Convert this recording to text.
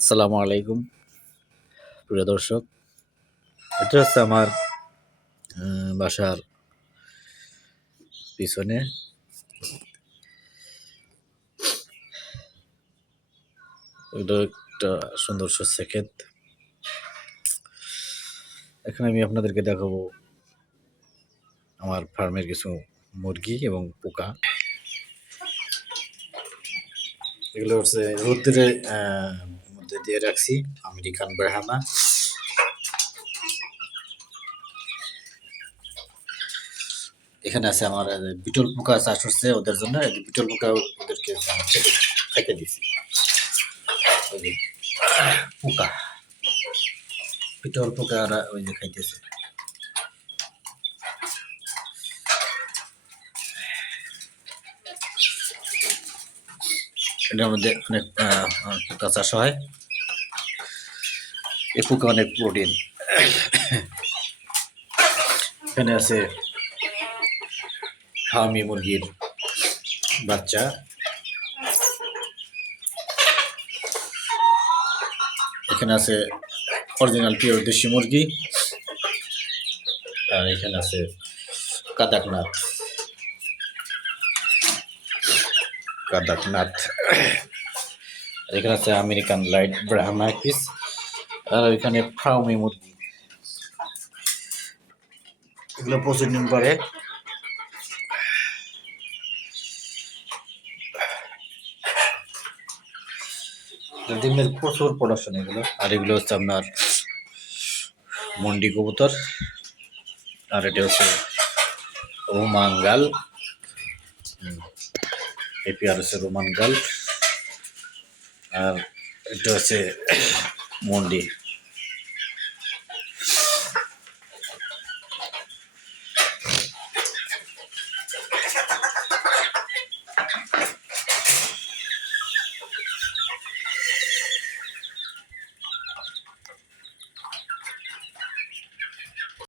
আসসালামু আলাইকুম প্রিয় দর্শক। এটা হচ্ছে আমার বাসার পিছনে। এটা একটা সুন্দর শস্য ক্ষেত। এখানে আমি আপনাদেরকে দেখাবো আমার ফার্মের কিছু মুরগি এবং পোকা। এগুলো হচ্ছে রোদ্রে মধ্যে দিয়ে রাখছি, আমেরিকান ব্রাহ্মা। এখানে আছে আমার বিটল পোকা চাষ হচ্ছে ওদের জন্য। বিটল পোকা ওদেরকে খেতে দিছি। পোকা বিটল পোকা ওই যে খাইতেছে। এটার মধ্যে অনেক পোকা চাষ হয়। এই পোকা অনেক প্রোটিন। এখানে আছে ফার্মি মুরগির বাচ্চা। এখানে আছে অরিজিনাল পিওর দেশি মুরগি। আর এখানে আছে কাদাকনাথ। এখানে আছে আমেরিকান লাইট ব্রাহ্মা পিস। আর এখানে ফার্মি মুরগি। এগুলো প্রচুর ডিম পারে। ডিমের প্রচুর প্রোডাকশন এগুলো। আর এগুলো হচ্ছে আপনার মন্ডি কবুতর। আর এটা হচ্ছে রোমাঙ্গাল। এপিআর হচ্ছে রোমাঙ্গাল। আর এটা হচ্ছে মন্ডি।